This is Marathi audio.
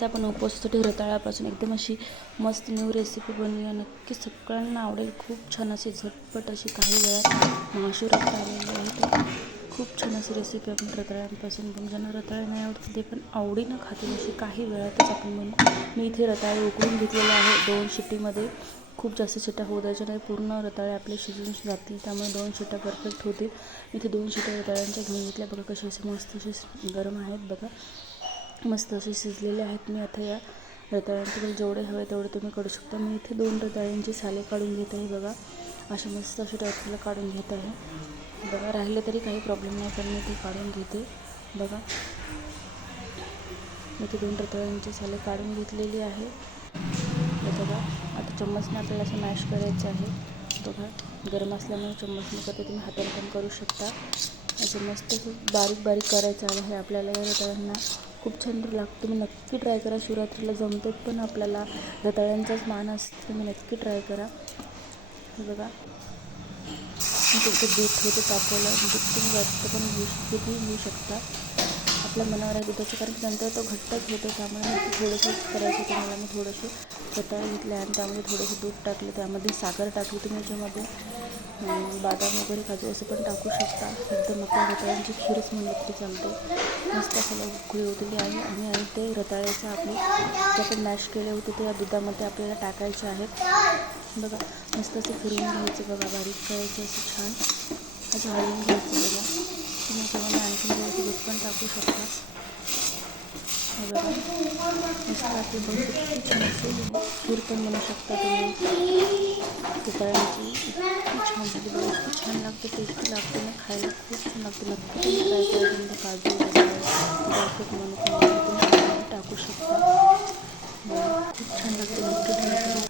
आज आपण उपवासासाठी रताळ्यापासून एकदम अशी मस्त न्यू रेसिपी बनवली आहे नक्की सगळ्यांना आवडेल. खूप छान अशी झटपट अशी काही वेळात महाशिवरात्र आलेली आहे. तर खूप छान अशी रेसिपी आपण रताळ्यांपासून बनवू ज्यांना रताळे नाही आवडत ते पण आवडीनं खातील अशी काही वेळातच आपण बनवू. मी इथे रताळे उकळून घेतलेले आहे दोन शिट्टीमध्ये. खूप जास्त शिट्ट्या होऊ द्यायच्या नाही. पूर्ण रताळे आपले शिजून जातील त्यामुळे दोन शिट्ट्या परफेक्ट होतील. इथे दोन शिट्ट्या रताळ्यांच्या घेऊन घेतल्या. बघा कसे असे मस्त असे गरम आहेत. बघा. मस्त असे शिजलेले आहेत. मी आता या रताळ्यांचे जेवढे हवे तेवढे तुम्ही काढू शकता. मी इथे दोन रताळ्यांची साले काढून घेत आहे बघा. असे मस्त असे रताळे काढून घेत आहे. बघा राहिले तरी काही प्रॉब्लेम नाही पण मी ते काढून घेते. बघा. मी ते दोन रताळ्यांची साले काढून घेतलेली आहे. बघा आता चम्मचने आपल्याला असं मॅश करायचं आहे. बघा गरम असल्यामुळे चम्मचने करते तुम्ही हाताने पण करू शकता. असं मस्त खूप बारीक बारीक करायचं आहे आपल्याला या रताळ्यांना. खूप छान लागतं. तुम्ही नक्की ट्राय करा. शिवरात्रीला जमतात पण आपल्याला रताळ्यांचाच मान असतो. तुम्ही नक्की ट्राय करा. हे बघा. म्हणजे तुमचं दूध होतं तापवलं. दूध तुम्ही जास्त पण घेऊ किती घेऊ शकता. आपल्या मनावर आहे दुधाचं. कारण नंतर तो घट्टच होतो त्यामुळे मी थोडंसं करायचं तुम्हाला मी थोडंसं रताळे घेतले आणि त्यामध्ये थोडंसं दूध टाकलं. त्यामध्ये साखर टाकली तुम्ही याच्यामध्ये. बादाम वगैरे काजू असं पण टाकू शकता. एकदम आपल्या रताळ्यांची खीरच म्हणलं तरी चालते मस्त आपल्याला उकळी होतेली आहे. आणि आणि ते रताळ्याचं आपले जे आपण मॅश केले होते ते या दुधामध्ये आपल्याला टाकायचे आहेत. बघा मस्त असं फिरवून घ्यायचं बघा. बारीक करायचं असं छान. असं हलवून घ्यायचं बघा. तुम्ही आणखी आणखीन थोडंसं दूध पण टाकू शकता. हे बघू. छान खीर पण बनवू शकता तुम्ही. रताळ्याची छान खूप छान लागते. टेस्टी लागते ना. खायला खूप छान लागते. नक्की तुम्ही काजू टाकू शकता.